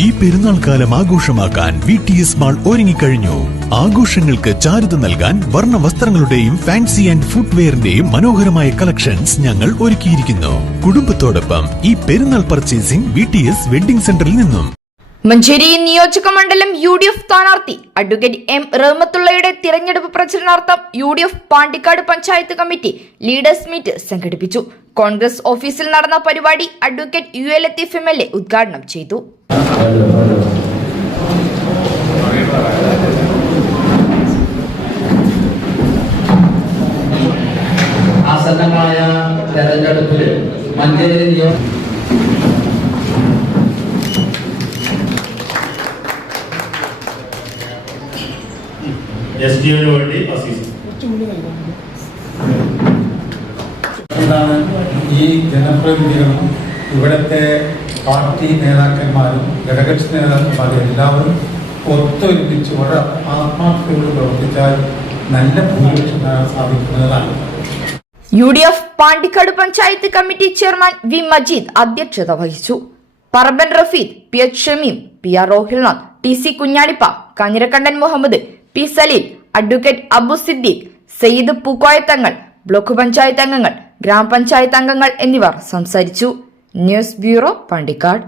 ഈ പെരുന്നാൾ കാലം ആഘോഷമാക്കാൻ VTS മാൾ ഒരുങ്ങിക്കഴിഞ്ഞു. ആഘോഷങ്ങൾക്ക് ചാരുത നൽകാൻ വർണ്ണ വസ്ത്രങ്ങളുടെയും ഫാൻസി ആൻഡ് ഫുട്വെയറിന്റെയും മനോഹരമായ കളക്ഷൻസ് ഞങ്ങൾ ഒരുക്കിയിരിക്കുന്നു. കുടുംബത്തോടൊപ്പം ഈ പെരുന്നാൾ പർച്ചേസിംഗ് VTS വെഡിംഗ് സെന്ററിൽ നിന്നും. മഞ്ചേരി നിയോജക മണ്ഡലം UDF സ്ഥാനാർത്ഥി അഡ്വക്കേറ്റ് M റഹ്മത്തുള്ളയുടെ തിരഞ്ഞെടുപ്പ് പ്രചരണാർത്ഥം UDF Pandikkad panchayat committee leaders meet സംഘടിപ്പിച്ചു. കോൺഗ്രസ് ഓഫീസിൽ നടന്ന പരിപാടി അഡ്വക്കേറ്റ് UA ലത്തീഫ് MLA ഉദ്ഘാടനം ചെയ്തു. ആസന്നമായ തെരഞ്ഞെടുപ്പിൽ മഞ്ചേരി വേണ്ടി എന്താണ് ഈ ജനപ്രതിനിധികളും ഇവിടുത്തെ പാർട്ടി നേതാക്കന്മാരും ഘടകകക്ഷി നേതാക്കന്മാരും എല്ലാവരും ഒത്തൊരുമിച്ച് വളരെ ആത്മാർത്ഥതയോട് പ്രവർത്തിച്ചാൽ നല്ല ഭൂരിപക്ഷം നേടാൻ സാധിക്കുന്നതാണ്. UDF Pandikkad panchayat committee chairman V Majeed അധ്യക്ഷത വഹിച്ചു. Paramban Rafeed, PH Shameem, PR Rohilnath, TC Kunjadippa, Kanjirakkandan Muhammad, P Saleel, advocate Abu Siddique, Sayyid Pookoyathangal, block panchayat അംഗങ്ങൾ, ഗ്രാമപഞ്ചായത്ത് അംഗങ്ങൾ എന്നിവർ സംസാരിച്ചു. News bureau Pandikkad.